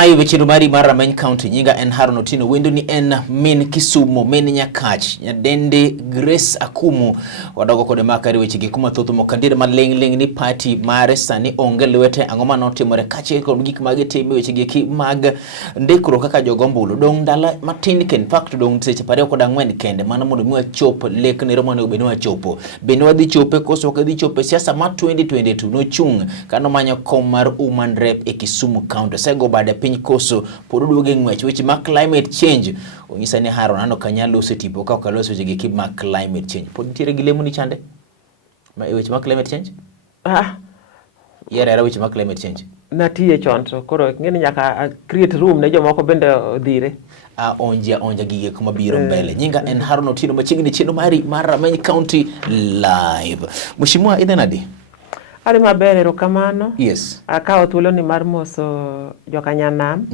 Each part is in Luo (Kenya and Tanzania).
Live chino mari mara main county nyinga en Haron Otieno wendo ni en min Kisumo min Nyakach nyadende Grace Akumu wadogo kode makari weche gikuma thotho mokandire maling ni party mare sani onge lwete angoma notimore kache kod gik mag timi weche giki mag ndikro kaka jogombulu dong dala matin ken fact dong seche 24 kende mana mondo mi achop lek ne romo ne obeno achopo beno wadhi chope koso kadhi chope siasa ma 2022 no chung kano manyo kom mar Women Rep e Kisumu County sego bade piny koso poduduoge ng'wech weche ma climate change onyisa ni Haron ano kanyalo osetipo ka okaloso weche giki ma climate change pod nitiere gi lemo ni chande ma weche ma climate change yara weche ma climate change natie chonto koro ngeni nyaka create room ne jomoko bende dhire onja gige kuma biro mbele nyinga en Haron Otieno machiegni chino mari mar Rameny County live mheshimiwa idenadi ari mabere kamano yes akawo thuolo ni mar moso jokanyanam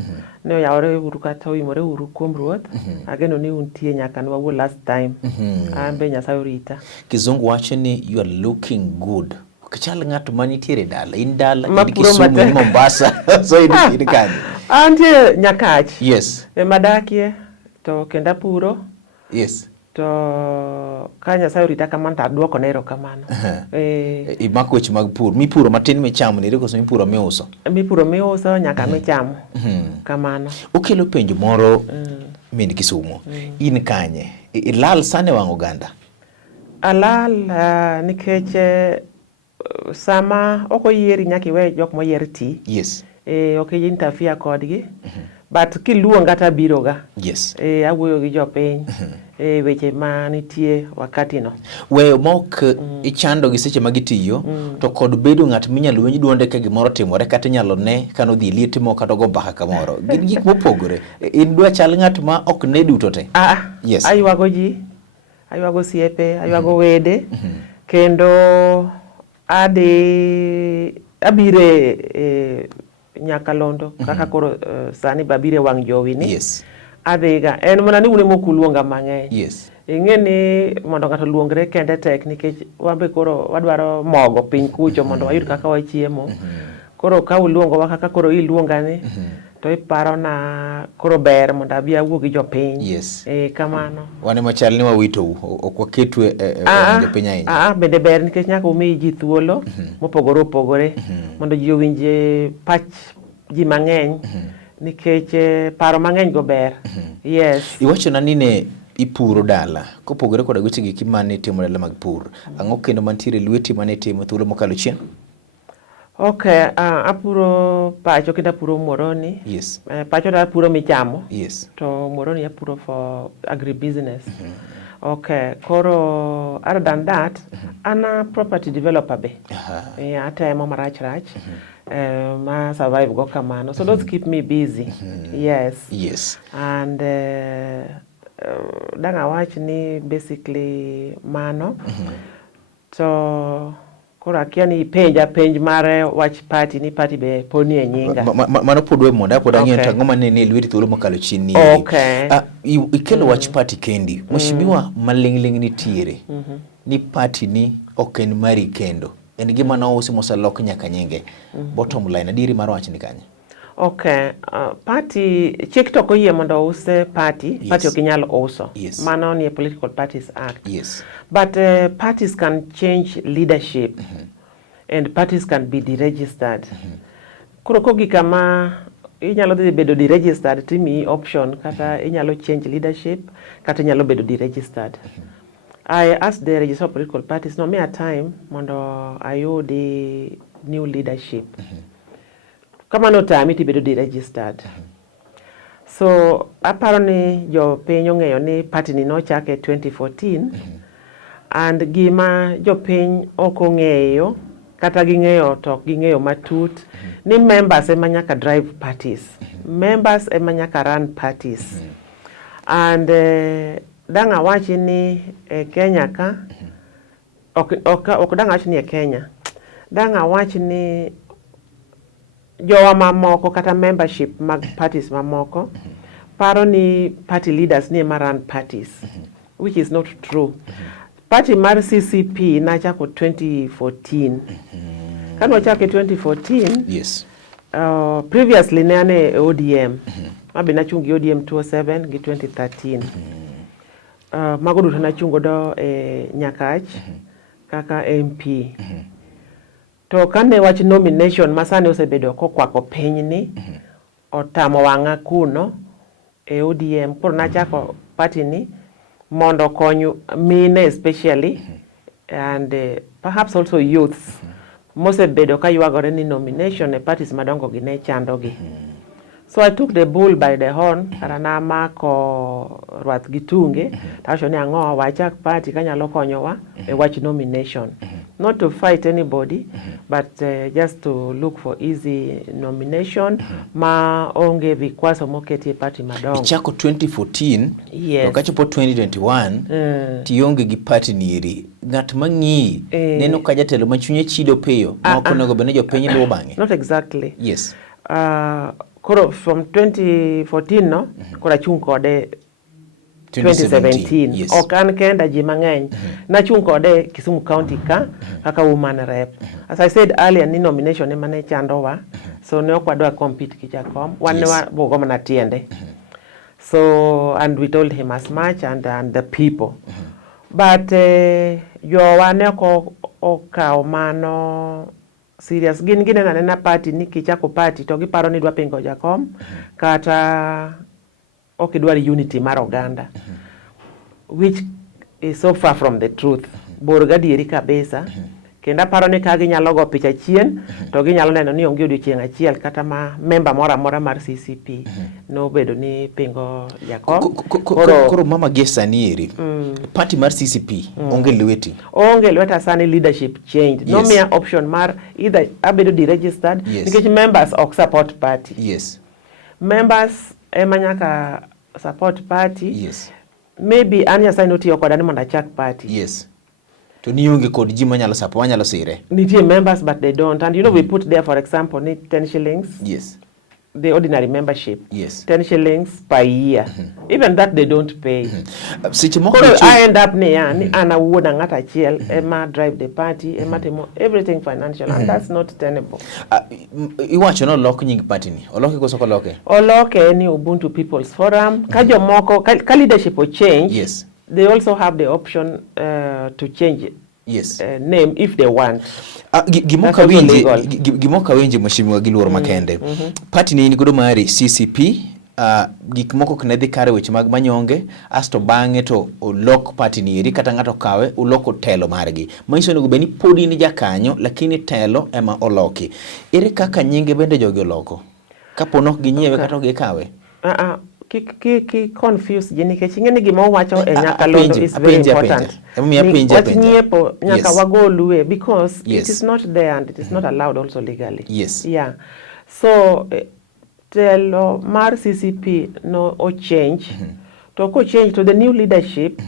ne oyawore uru kata oimore uru kuom ruoth ageno ni untie nyaka nwawo last time ambe Nyasaye orita kizungu wacho ni you are looking good kichal ng'ato manitiere dala in dala in Kisumu in Mombasa so in kani antie Nyakach yes madakie to kenda puro yes to ka Nyasaye orita kamano taduoko nero kamano imako weche mag pur mipuro matin michamo ni reko so mipuro miuso nyaka michamo kamano okelo penjo moro min Kisumu in kanye ilal sane wang oganda alal nikech sama okoyieri nyaka iwe jok moyier ti yes okay interfere kodgi but kiluonga ta biroga yes awuoyo gi jopiny weche ma nitie wakati no weyo mok ichando gi seche magitiyo to kod bedo ng'at minyalo winj duonde ka gimoro timore kata nyalo ne kano dhi lieti mo kata go mbaka kamoro gin gik mopogore in dwa chal ng'at ma ok ne duto te yes aywago ji aywago siepe aywago wede kendo abire Nyakalondo kaka koro sani babire wang jowi ni yes adhiga en mana ni une mokuluonga mang'eny yes ing'eni mondo ng'ato luongre kende tek nikech wambe koro wadwaro mogo piny kucho mondo wayud kaka wachiemo koro ka uluongo kaka koro iluonga ni to iparo na koro ber mondo abi awuo gi jopiny yes kamano wane machal ni wawito ok waketwe jopiny ahinya bende ber nikech nyaka umi ji thuolo mopogore opogore mondo ji owinje pach ji mang'eny nikech paro mang'eny go ber yes iwacho na nine ipuro dala kopogore koda weche giki mane timo dala mag pur ang'o kendo mantiere lweti mane timo thuolo mokalo chien okay apuro pacho kenda puro Moroni yes pacho da puro michamo yes to Moroni apuro for agribusiness okay koro other than that ana property developer be atemo marach ma survive go kamano so those keep me busy yes and danga watch ni basically mano to kora kia ni penj mare watch party ni party be poni e nyinga mano podwe monda poda ng'enta ngoma ne lweti thuolo mokalo chini ikelo watch party kendi mheshimiwa malingling nitiere ni party ni oken mari kendo en gima no usi mosalok nyaka nyinge bottom line adiri mar wach ni kanye okay party chik to koyie mondo use party okinyal uso mano ni Political Parties Act yes but parties can change leadership and parties can be deregistered kuro kogi kama inyalo dhi bedo deregistered timi option kata inyalo change leadership kata inyalo bedo deregistered I asked the register of political parties no me a time mondo ayud new leadership kama no time iti bedo deregistered so aparo ni jo piny ong'eyo ni party ni no chake 2014 and gima jo piny ok ong'eyo kata ging'eyo to ging'eyo matut ni members ema nyaka drive parties members ema nyaka run parties and danga wachi ni Kenya ka ok danga wachi ni Kenya danga wachi ni jowa mamoko kata membership mag parties mamoko paro ni party leaders ni ema run parties which is not true party mar CCP na chako 2014 kanwa chake 2014 yes Previously ne ane ODM. Mabe nachungi ODM 2007 gi 2013. Mago duto nachungo do Nyakach kaka MP. To kane wach nomination masane osebedo kokwako piny ni otamo wanga kuno ODM koro nachako party ni mondo konyu mine especially and perhaps also youths mosebedo ka ywagore ni nomination e parties madongo gi ne chando gi. So I took the bull by the horn, karana mako rwath gitunge, tasho ni ango wachak party kanyalo konyowa e wach nomination. Not to fight anybody, but just to look for easy nomination, ma onge vikwaso moketi e party madongo. Ichako 2014, yes. Wakachopo 2021, tiyonge gi party niri. Ngat mangi, neno kajatelo machunye chido peyo, makonego benejo penye luo bange. Not exactly. Yes. Koro from 2014 no, kora chung kode 2017. Yes. Okan kenda ji mang'eny. Na chung kode Kisumu County ka, kaka woman rep. As I said earlier, ni nomination ema ne chandowa. So ne okwadwa compete kijakom. Wan ne bogoma na tiende. So, and we told him as much and the people. But yo wane ko okaw mano serious. Gin na party ni kichako party to giparo ni dwa pingo jakom kata okidwari unity mar oganda, which is so far from the truth. Borga dieri kabisa. Kenda paro ni ka ginyalo go picha chien to ginyalo neno ni onge odiochieng' achiel kata ma member mora mar CCP no bedo ni pingo jakom. Koro mama gesa nieri. Party mar CCP onge lweti. Onge lweta sani leadership changed. No mere option mar either abedo deregistered because members ok support party. Yes. Members emanyaka support party. Yes. Maybe anya sign not your kodani monda chak party. Yes. To niyonge kod ji manyalo support, manyalo sire. Nitie members but they don't. And you know we put there for example ni 10 shillings. Yes. The ordinary membership. Yes. 10 shillings per year. Even that they don't pay. I end up ni ana uoda ngata chiel, ema drive the party, ema temo everything financial, and that's not tenable. Iwacho no lock nying party ni. Oloke koso ko loke. Oloke ni Ubuntu People's Forum. Kajo moko ka leadership will change. Yes. They also have the option to change it. Yes. Name if they want. Gimoka wenje mheshimiwa Gilworo Makende. Party ni godo mari CCP, gik moko knedhi kare weche mag manyonge, asto bange to olok party ni eri kata ngato kawe oloko telo margi. Manyiso nego beni podi ni jakanyo lakini telo ema oloki. Ere kaka nyinge bende jogi oloko? Kapono ginyiewe kata gikawe? Ki confuse jini ke chingeni gimo wacho e nyaka londo is very important. Nyiepo nyaka wagolue because it is not there and it is not allowed also legally. Yes. Yeah. So telo mar CCP no o change to ko change to the new leadership.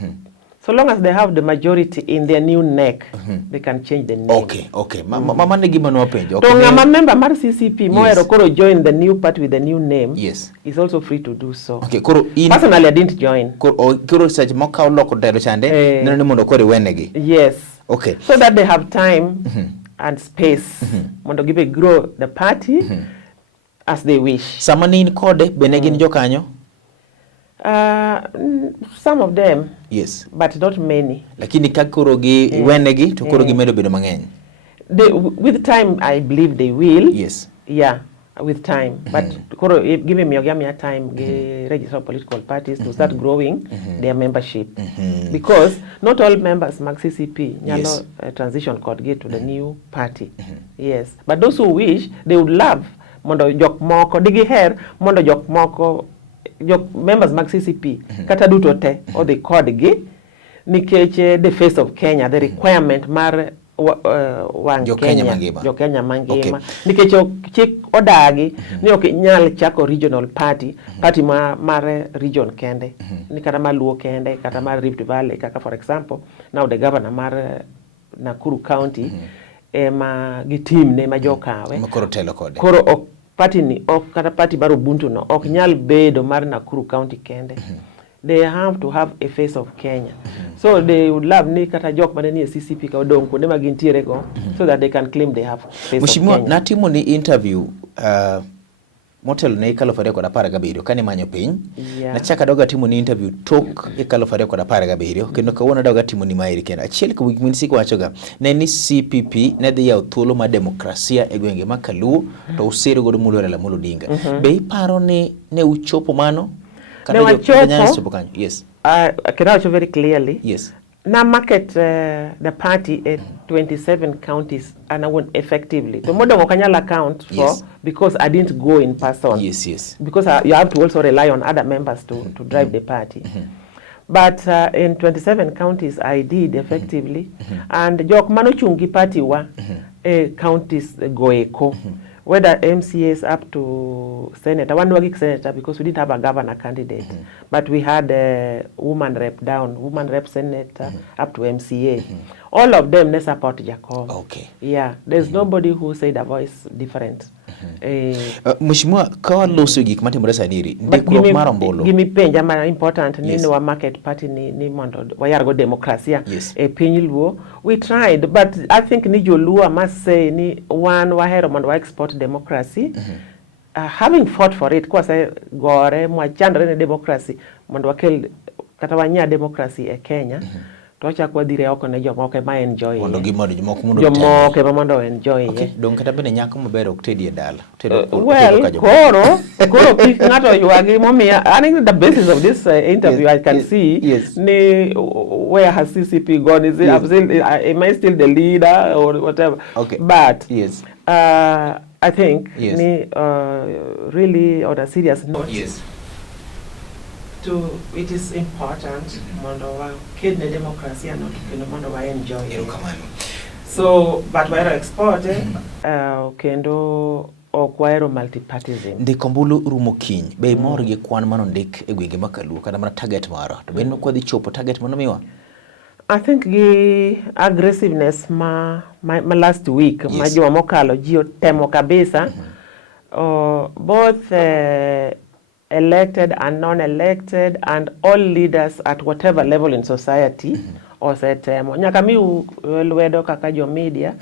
So long as they have the majority in their new neck, they can change the name. Okay. Mama ne gima no penjo. Okay. So ngama member mar CCP moero koro join the new party with the new name. Yes. Is also free to do so. Okay, koro personally I didn't join. Koro such moka loko dero chande neno ni mondo kore wenegi. Yes. Okay. So that they have time and space mondo give grow the party as they wish. Samani in kode benegi ni jokanyo? Some of them. Yes. But not many. Lakini kakurogi wenegi to kurogi medo bedo mangeny. With time I believe they will. Yes. Yeah, with time. But koro give me time register political parties to start growing their membership. Because not all members mag CCP nyalo transition code get to the new party. Yes. But those who wish, they would love mondo jok moko digi her mondo jok moko members mag CCP kata duto te or the code gi nikech the face of Kenya, the requirement mar jo Kenya mangima nikech chik odagi ni ok nyal chako regional party mar region kende ni kata maluo kende kata mar Rift Valley kaka for example now the governor mar Nakuru County ema gi team ne ma jokawe koro telo kode koro party ni ok kata party mar Ubuntu no ok nyal bedo mar Nakuru County kende. They have to have a face of Kenya. So they would love ni kata jok maneni CCP ka odong kuonde ma gintiere go so that they can claim they have face of Kenya. Natimo ni interview motelo ne 2017 kane manyo piny. Yeah. Nachaka doga timo ni interview tok 2017 kendo kawuono doga timo ni mairi kendo. Achiel kuom gik minisiko wachoga ne ni CPP ne dhi yawo thuolo ma demokrasia e gwenge ma Kaluo to usiro godo Mulu Raila Amolo Odinga. Be iparo ni ne uchopo mano? Ne wachopo. Yes. I can also very clearly. Yes. Now market the party at 27 counties and I went effectively. The model Okanyala account for Yes. because I didn't go in person. Yes. Because you have to also rely on other members to drive the party. But in 27 counties I did effectively. And Jok Mano Chungi party wa counties goeko. Whether MCAs up to senator, one working senator because we didn't have a governor candidate, but we had a woman rep down, woman rep senator up to MCA. All of them they support Jacob. Okay. Yeah, there's nobody who said a voice different. Mheshimiwa kawa loso gik matimore saniri ndikruok mar ombulu. Give me penja ma important Yes. ni wa market party ni mondo wayargo demokrasia Yes. e piny Luo. We tried, but I think ni Joluo must say ni one wahero mondo wa export democracy. Having fought for it, kwa se gore mwachandre ne democracy mondo wakel kata wanya democracy e Kenya. Tocha kwa dire oko ne jomoke ma enjoy. Mondo gimodo jomoko mondo jomoke ma mondo enjoy. Okay. Dong kata bende nyako maber ok tedi e dala. Well, koro kik ngato yuagi momiya. I think the basis of this interview Yes, I can yes, see yes. ni where has CCP gone? Is it Yes. am I still the leader or whatever? Okay. But Yes. I think Yes. ni really on a serious note. Yes. It is important mondo wa kidne democracy and kendo mondo wa enjoy. So but we're export kendo okwaero multipartism. Ndiko ombulu rumo kiny. Be mor gi kwan mano ndik e gwenge ma Kaluo kata mana target maro. To be kwa dhi chopo target mano miwa? I think the aggressiveness ma last week Yes. ma juma mokalo ji otemo kabisa both elected and non-elected and all leaders at whatever level in society osetemo nyaka mi lwedo kaka jo media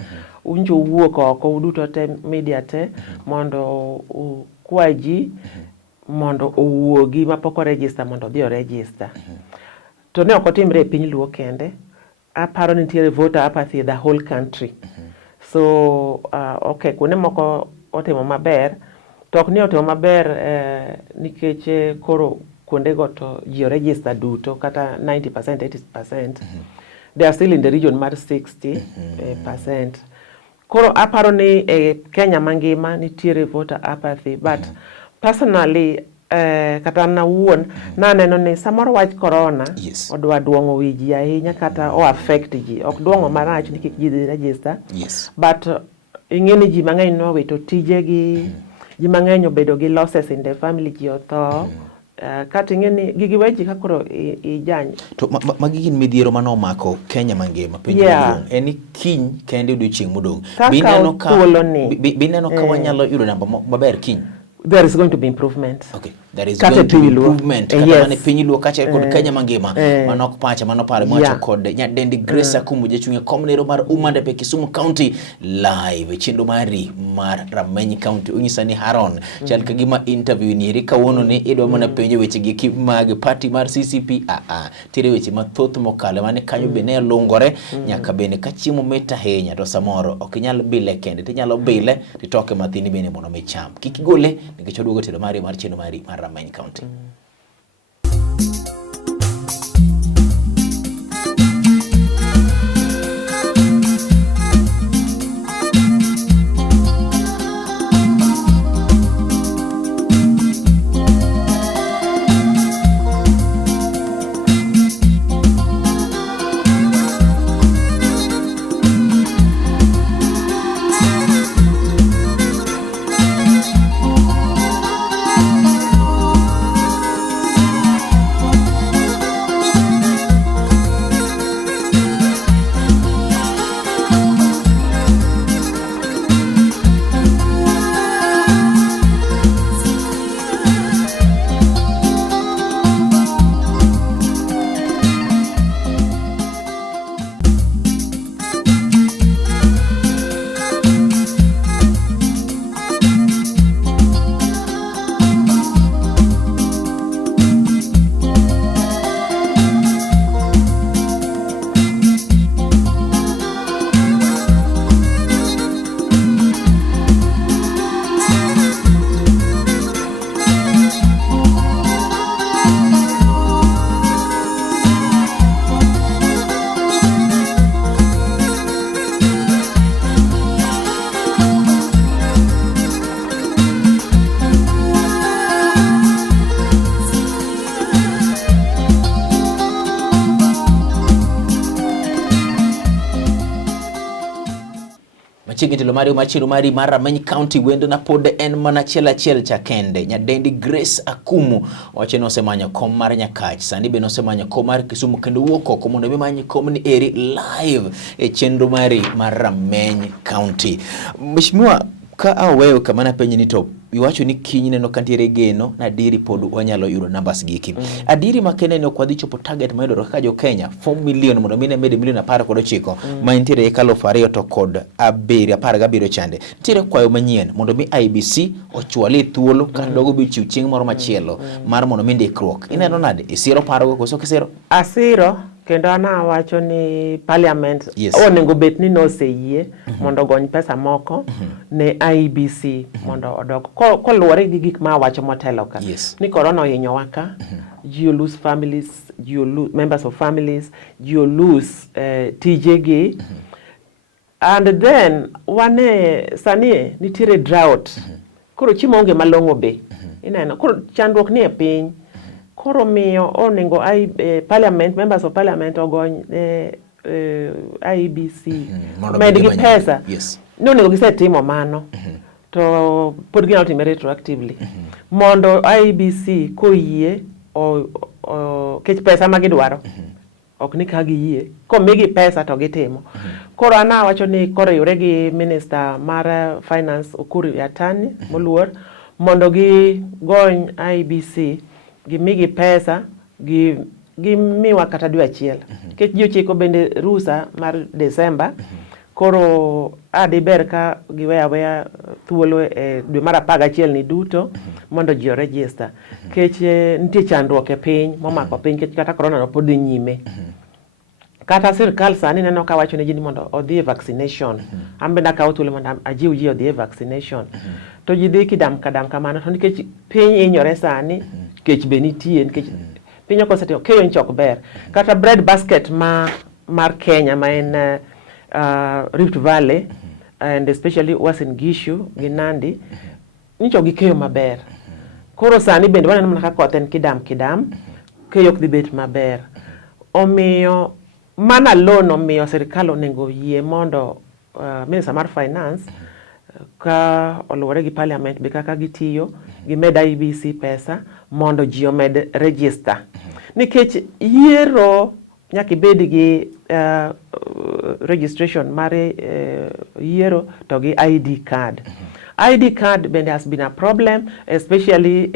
unjo wuok oko uduto te media te mondo kwaji mondo owuogi mapoko register mondo dhi register. To ne ok otimre e piny Luo kende. Aparo ni nitiere voter apathy the whole country. So okay, kuonde moko otimo maber. To ok ni otimo maber nikech koro kuonde go to ji register duto kata 90%, 80%. They are still in the region mar 60%. Koro aparo ni Kenya mangima nitiere voter apathy, but personally kata na wuon na neno ni samoro wach corona Yes. odwa duongo wiji ahinya kata o affect ji ok duongo marach nikech ji register. Yes. But ing'eni ji mang'eny no wito tijegi, ji mang'eny obedo gi losses in the family, ji otho. Kata ing'eni gigi weji kakoro ijany. To magi gin midhiero mano omako Kenya mangima piny Yeah. maduong'. Eni kiny kende odiochieng' modong'. Kaka Bineno ka wanyalo yudo namba maber kiny. There is going to be improvement. Okay, there is Kata going to be piny Luo. improvement. Kata Yes. mane piny Luo kacha kod Kenya mangima. Manok pacha manopare mwacho Yeah. kod nyadendi Grace Akumu jachung'e komnero mar Umande Kisumu County live e chendo mari mar Rameny County. Unyisa ni Haron chal kagima interview ni eri kawuono ni idwa mana penjo weche gi mag party mar CCP. Tire weche mathoth mokalo mane kanyo be ne lungore nyaka bene ka chiemo mit ahinya to samoro ok inyal bile kende tinyalo bile titoke mathini bene mondo micham. Kik igole nikech oduogo tedo mari mar chendo mari mar Rameny County. machiegni telo mari machiro mari mar Rameny County wendo na pod en mana achiel cha kende. Nyadendi Grace Akumu wache nosemanyo kom mar Nyakach, sani be nosemanyo kom mar Kisumu kendo wuok oko mondo mi manyi kom ni eri live e chenro mari mar Rameny County. Mheshimiwa, ka aweyo kamana penyi ni to iwacho ni kiny neno kantiere geno na diri pod wanyalo yudo numbers giki. Adiri makene ne okwadhi chopo target mayudoro kaka jo Kenya 4 million mondo mine mede milion 19 ma intiere e kalo 2 to kod 17 chande. Nitiere kwayo manyien mondo mi IBC ochwali thuolo kata dogo bi chiw chieng' moro machielo mar mondo mi ndikruok. Ineno nade? Isiro paro koso kisiro? Asiro kendo ana wacho ni parliament onego bet ni noseyie mondo gony pesa moko ne IBC mondo odok koluwore gi gik ma wacho motelo ka ni corona ohinyo waka, ji lose families, ji lose members of families, ji lose tijegi, and then wane sani nitiere drought, koro chiemo onge malong'o be ineno, koro chandruok ni e piny, koro miyo onego parliament, members of parliament ogony IBC medgi pesa no nego gisetimo mano to pod gino time retroactively mondo IBC koyie kech pesa ma gidwaro ok ni ka giyie komigi pesa to gitimo. Koro ana wacho ni koro yure gi minister mar finance Ukur Yatani moluor mondo gi gony IBC gimigi pesa gimiwa kata dwe achiel kech jochiko bende rusa mar Desemba koro adiber ka giweya thuolo e dwe mar 11 ni duto mondo ji register kech nitie chandruok e piny momako piny kech kata corona no pod nyime kata sirkal sani neno ka wacho ne ji mondo odhi vaccination ambe na kawo thuolo mondo ajiw ji odhi vaccination to ji dhi kidam kamano to nikech piny inyore sani kech be nitie nikech piny ok osetio keyo nchok ber kata bread basket mar Kenya ma en Rift Valley and especially Uasin Gishu gi Nandi nicho gi keyo maber. Koro sani bende waneno mana ka koth en kidam keyo ok dhi bet maber. Omiyo mana loan omiyo sirkal onego yie mondo Minister mar Finance ka oluwore gi parliament be kaka gitiyo gimed IBC pesa mondo ji omed register nikech yiero nyaka ibed gi registration mar yiero to gi ID card. ID card bende has been a problem especially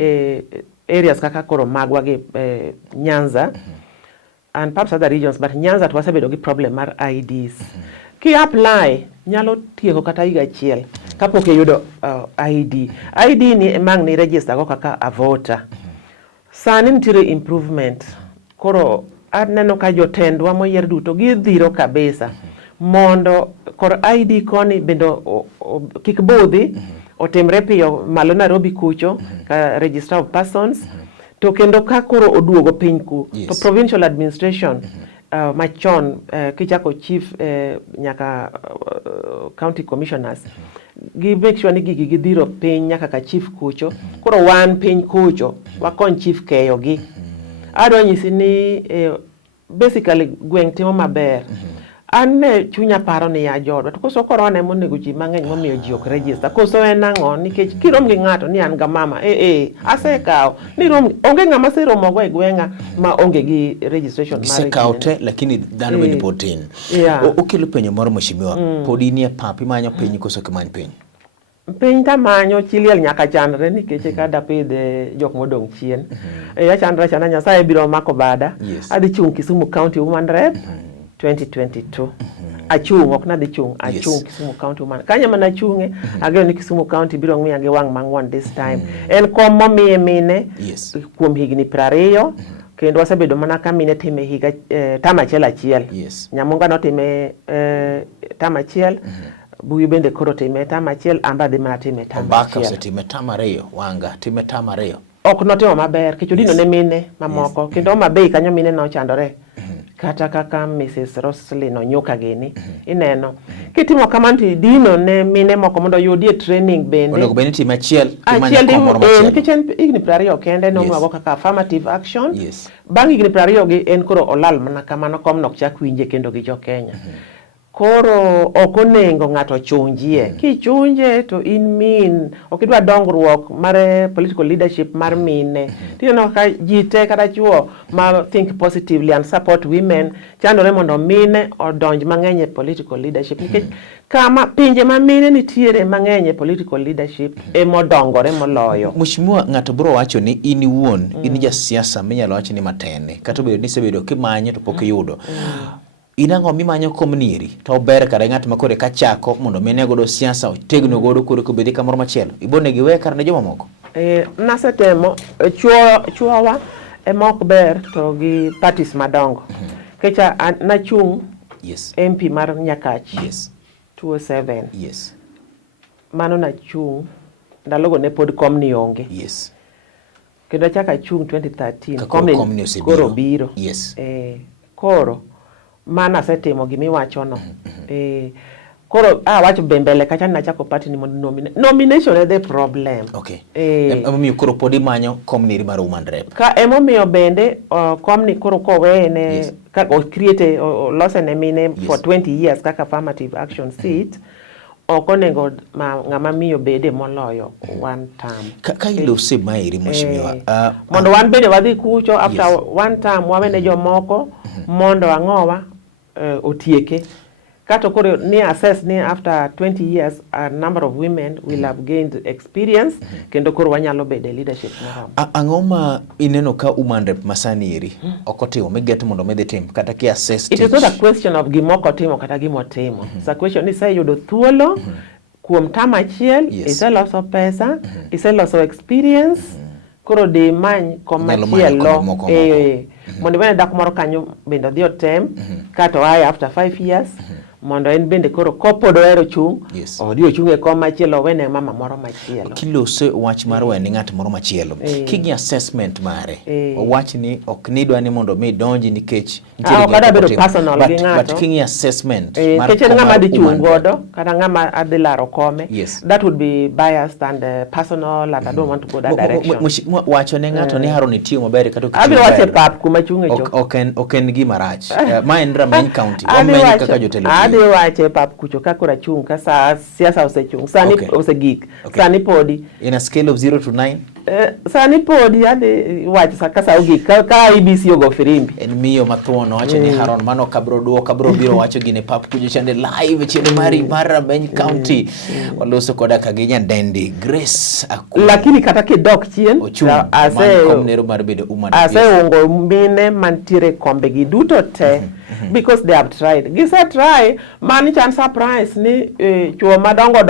areas kaka koro magwa gi Nyanza and perhaps other regions, but Nyanza to wasebedo gi problem mar IDs. Ki apply nyalo tieko kata higa achiel kapok yudo ID ni mang ni register go kaka a voter. Sani nitiere improvement koro aneno ka jotendwa moyier duto gidhiro kabisa mondo kor ID koni bendo kik budhi otemre piyo malo Nairobi kucho ka register of persons to kendo ka koro oduogo piny ku to provincial administration machon kichako chief nyaka county commissioners gi make sure ni gigi gidhiro piny nyaka ka chief kucho koro wan piny kucho wakon chief keyo gi adwa nyisi ni basically gweng timo maber ane chunya paro ni ya jodwa to koso corona emo nego ji mang'eny momiyo ji ok register koso en ang'o nikech kirom gi ng'ato ni an ga mama asekawo ni onge ng'ama seromo go e gwenga ma onge gi registration mar sekawo te lakini dhano bende potin okelo penyo moro mheshimiwa pod inie papi manyo piny koso kimany piny tamanyo chiliel nyaka chandre nikech kada pidhe jok modong chien chandra chana Nyasaye biro mako bada adhi chung Kisumu County Women Rep 2022 achung ok nadhi chung achung Kisumu County Women kanya mana chunge ageno ni Kisumu County biro ng'iya gi wang' mang'wan this time en kom momiye mine kuom higni 20 kendo wasebedo mana ka mine time higa tama achiel Nyamonga notime tama achiel Buyu bende koro time tama achiel amba dhi mana time tama Obaka osetime tama 2 Wanga time tama 2 ok notimo maber kichodino ne mine mamoko kendo mabei kanyo mine no chandore kata kaka Mrs. Roslyn Onyoka gini ineno kitimo kamanti dino ne mine moko mondo yudie training bende onego bende time achiel kitchen igni 20 kende no mwago kaka affirmative action bangi igni 20 gi en koro olal mana kamano kom nok chak winje kendo gi jo Kenya koro ok onego ng'ato chunjie. Kichunje to in min, ok idwa dongruok mar political leadership mar mine. Tineno ka ji te kata chuo ma think positively and support women chandore mondo mine odonj mang'eny e political leadership. Nikech kama pinje ma mine nitiere mang'eny e political leadership emodongore moloyo. Mheshimiwa, ng'ato bro wacho ni in iwuon in ja siasa minyalo wacho ni matene kata obedo ni isebedo kimanyo to pok iyudo. Inang'o mimanyo komnieri to ber kare ng'at ma kore ka chako mondo mene godo siasa otegno godo kore ko bedi kamoro machielo ibone giwe kar ne joma moko. Nasetemo chuowa emok ber to gi parties madongo. Kecha nachung MP mar Nyakach 2007. Mano nachung ndalogo ne pod komni onge. Kendo chaka chung 2013 komni koro biro. Koro mana setimo gimiwachono. Koro wacho bembele kacha nachako party ni nomination is the problem. Emomiyo koro podi manyo komni mar woman rep. Ka emomiyo bende komni koro kowe ne ka create lose ne mine for 20 years kaka affirmative action seat. Okonego ng'ama miyo bede moloyo one term. Ka ilose mairi Mheshimiwa. Mondo wan bede wadhi kucho after one term wawene jomoko mondo ang'owa otieke. Kato koro ni assess ni after 20 years a number of women will have gained experience kendo koro wanyalo bede leadership na. Ang'oma ineno ka woman rep masani eri okotimo migeto mondo medhi tim kata ki assess. It is not a question of gimoko timo kata gimotimo. It's a question ni say yudo thuolo kuom tam achiel iseloso pesa, iseloso experience koro de many komachielo mondo bende dak moro kanyo bende odhi otem kato ay after 5 years mondo en bende koro kopodo ero chung odi ochunge kom machielo wene mama moro machielo. Kilose wach mar wene ng'at moro machielo kigi assessment mare wach ni ok nidwa ni mondo mi donji nikech kada bedo personal gi ng'ato but kigi assessment mar ng'ama di chung godo kada ng'ama adilaro kome that would be biased and personal and I don't want to go that direction. Wacho ne ng'ato ni haro ni tiyo maber kata ok abiro wache pap kuma chunge cho ok en gima rach ma en Rameny County omenye kaka jotelo adi wache pap kucho kakora chung ka sa siasa osechung sani osegik sani podi in a scale of 0 to 9 sani podi adi wache kasa ogik ka IBC ogo firimbi en miyo mathuono wacho ni Haron mano kabro biro wacho gine pap kucho chande live chende mari mar Rameny County waloso koda kaginya Dendi Grace Akumu lakini kata kidok chien ase ungo mine mantiere kombe gi duto te because they have tried. Gisa try mani chan surprise ni chuo madongo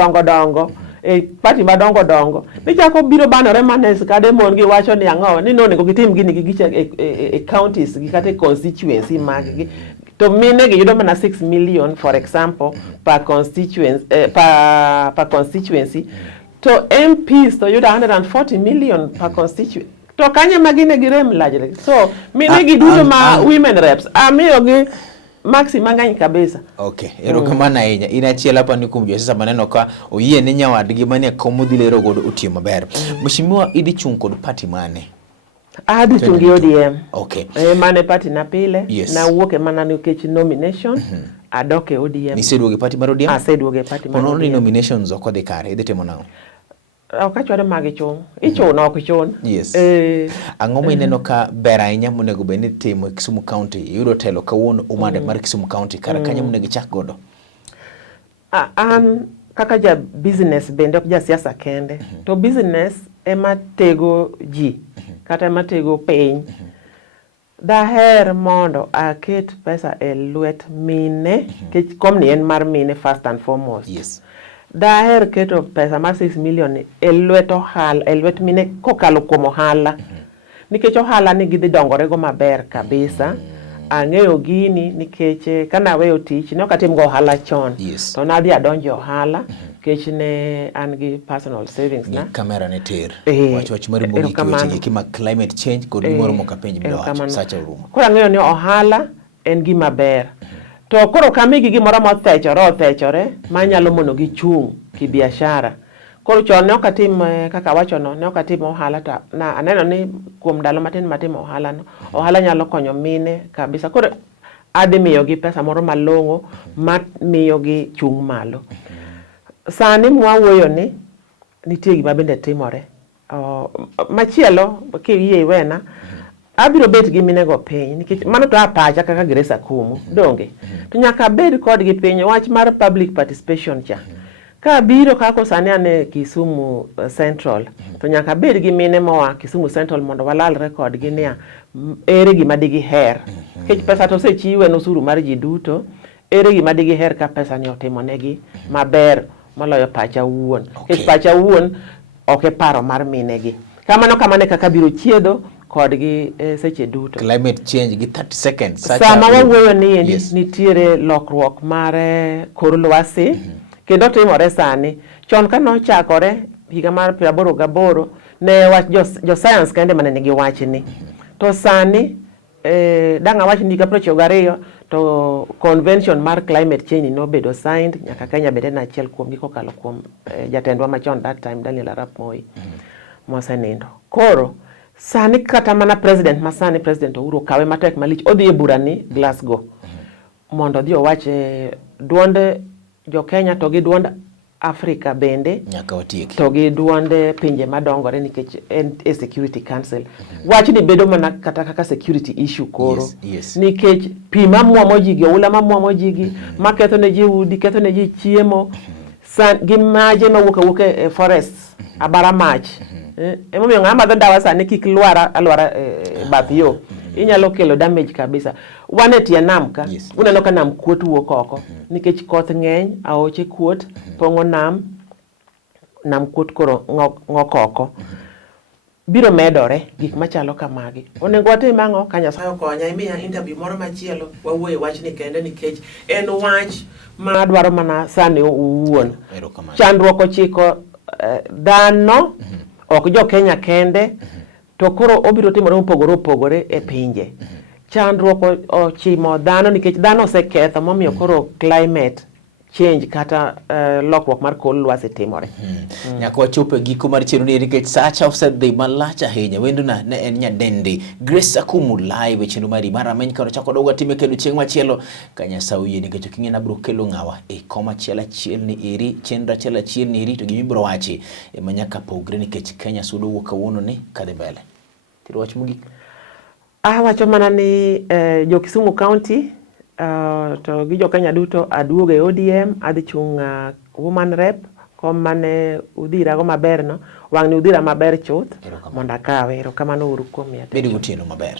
party madongo ni chako biro banore manes kade mon gi wacho ni ang'o ni nonego gitim gini gi gicha counties gi kata constituency mag gi to mine gi yudo mana 6 million for example per constituency to MPs to yudo 140 million per constituency to kanye magine girem largely so mine gi duto ma women reps amiyo gi maxi mang'any kabisa. Erokamano ahinya in achiel hapa ni kuom josiasa maneno ka oyie ni nyawadgi manie komo dhi lero godo otiyo maber. Mheshimiwa idhi chung kod party mane? Adi chungi ODM. Mane party na pile na wuoke mana nikech nomination adoke ODM. Niseduoge party mar ODM? Aseduoge party mar ODM. Only nominations ok odhi kare idhi timo nang'o? Okachwado magi chon. Ichuno ok chon. Ang'o ma ineno ka ber ahinya monego bed ni timo e Kisumu County yudo telo kawuono umande mar Kisumu County kara kanya monego chak godo? An kaka ja business bende ok ja siasa kende to business ema tego ji kata ema tego piny. Daher mondo aket pesa e lwet mine kech komni en mar mine first and foremost. Daher keto pesa mar 6 million e lwet ohala e lwet mine kokalo kuom ohala nikech ohala ni gidhi dongore go maber kabisa. Ang'eyo gini nikech kana weyo tich ne ok atim go ohala chon to nadhi adonjo ohala kech ne an gi personal savings na kamera ne ter wach mar mbui kima climate change kod moro moka penj bilo wacho sacha uruma koro ang'eyo ni ohala en gima ber to koro kamigi gimoro mothechore manyalo mono gi chung kibiashara. Koro chon ne ok atim kaka wacho no ne ok atim ohala ta na aneno ni kuom ndalo matin ohala no ohala nyalo konyo mine kabisa. Koro adhi miyogi pesa moro malong'o ma miyogi chung' malo. Sani mwawuoyo ni nitie gima bende timore. Machielo kiyie iwena, abiro bet gi minego piny nikech mano to apacha kaka Grace Akumu donge. To nyaka bed kodgi piny wach mar public participation cha. Ka biro kako sani ane Kisumu Central, to nyaka bed gi mine moa Kisumu Central mondo walalre kodgi niya ere gima digi her. Kech pesa to sechiwe n'osuru mar ji duto, ere gima digi her ka pesa ni otimonegi maber moloyo pacha wuon. Kech pacha wuon ok paro mar minegi. Kamano kaka biro chiedo kodgi seche duto. Climate change gi 30 seconds. Sama wawuoyo ni endi nitiere lokruok mar kor lwasi kendo timore sani. Chon ka nochakore higa mar 88 ne wach jo science kende mane nigi wach ni. To sani danga wach ni ka 92 to convention mar climate change no bedo signed nyaka Kenya bede na achiel kuom giko kalo kuom jatendwa machon that time Daniel Arap Moi mosenindo. Koro sani kata mana president masani president Uhuru kawe matek malich odhi e burani Glasgow mondo odhi owache duonde jo Kenya to gi duond Africa bende nyaka otieki to gi duonde pinje madongore nikech en security council. Wach ni bedo mana kata kaka security issue koro nikech pi mamuomo ji gi oula mamuomo ji gi maketho ne ji udi, ketho ne ji chiemo gi maje mawuok e forest abara mach. Emomiyo ng'ama dho ndawa sani kik alwara bath yo inyalo kelo damage kabisa. Wane tie nam ka uneno ka nam kuot wuok oko nikech koth ng'eny, aoche kuot pong'o nam kuot koro ng'ok oko. Biro medore gik machalo kamagi. Onego watim ang'o ka Nyasaye okonya imiya interview moro machielo wawuoye wach ni kende nikech en wach ma dwaro mana sani uwuon. Chandruok ochiko dhano ok jo Kenya kende to koro obiro timore opogore e pinje. Chandruok ochimo dhano nikech dhano oseketho momiyo koro climate change kata lokruok mar kor lwasi timore. Nyaka wachopo giko mar chenro ni nikech sacha osedhi malach ahinya. Wenduna ne en nyadendi Grace Akumu live chenro mari mar Rameny ka chako dogo time kendo chieng' machielo ka Nyasaye oyie nikech king'e na bro kelo ng'awa e koma chiel ni eri chenro achiel ni eri to gimi bro wachi e manyaka pogre nikech Kenya sudo wuok kawuono ni kadhi mbele. Tiro wach mogik. Wacho mana ni jo Kisumu County to gi jo Kenya duto aduogo e ODM adhi chung woman rep kom mane udhira go maber no wang' ni udhira maber chuth mondo akawe. Erokamano uru kuom ya. Bedo gotieno maber.